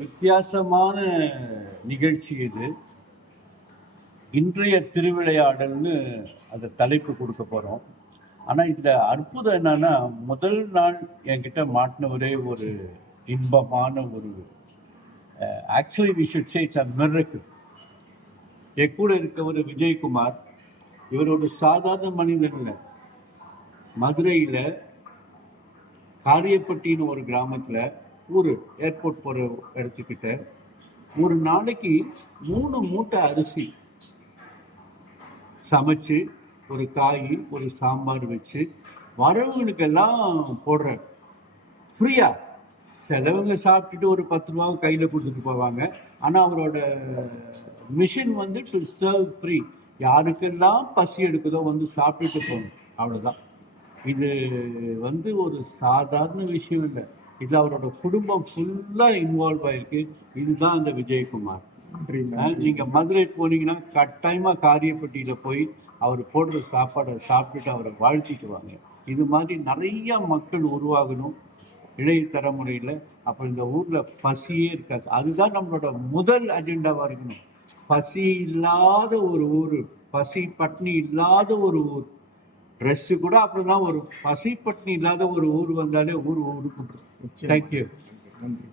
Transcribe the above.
வித்தியாசமான நிகழ்ச்சி இது. இன்றைய திருவிளையாடல்னு அந்த தலைப்பு கொடுக்க போகிறோம். ஆனால் இதில் அற்புதம் என்னன்னா, முதல் நாள் என்கிட்ட மாட்டினவரே ஒரு இன்பமான ஒரு actually we should say it's a miracle. என் கூட இருக்கவர் விஜயகுமார். இவர் ஒரு சாதாரண மனிதன் இல்லை. மதுரையில் காரியப்பட்டின்னு ஒரு கிராமத்தில் ஊர் ஏர்போர்ட் போகிற இடத்துக்கிட்ட ஒரு நாளைக்கு 3 மூட்டை அரிசி சமைச்சு, ஒரு காய், ஒரு சாம்பார் வச்சு வரவங்களுக்கெல்லாம் போடுற ஃப்ரீயா. சிலவங்க சாப்பிட்டுட்டு ஒரு 10 ரூபா கையில் கொடுத்துட்டு போவாங்க. ஆனால் அவரோட மிஷன் வந்து டு சர்வ் ஃப்ரீ. யாருக்கெல்லாம் பசி எடுக்குதோ வந்து சாப்பிட்டுட்டு போகணும், அவ்வளோதான். இது வந்து ஒரு சாதாரண விஷயம் இல்லை. இது அவரோட குடும்பம் ஃபுல்லாக இன்வால்வ் ஆகிருக்கு. இதுதான் அந்த விஜயகுமார். நீங்கள் மதுரை போனீங்கன்னா கட்டாயமாக காரியப்பட்டியில் போய் அவர் போடுற சாப்பாடை சாப்பிட்டுட்டு அவரை வாழ்த்திட்டு வாங்க. இது மாதிரி நிறைய மக்கள் உருவாகணும் இளைய தலைமுறையில். அப்போ இந்த ஊரில் பசியே இருக்காது. அதுதான் நம்மளோட முதல் அஜெண்டாவாக இருக்கணும். பசி இல்லாத ஒரு ஊர், பசி பட்னி இல்லாத ஒரு ஊர். ட்ரெஸ்ஸு கூட அப்புறம் தான் ஒரு பசி பட்னி இல்லாத ஒரு ஊர் வந்தாலே ஊர் ஊருக்கு. தேங்க்யூ. நன்றி.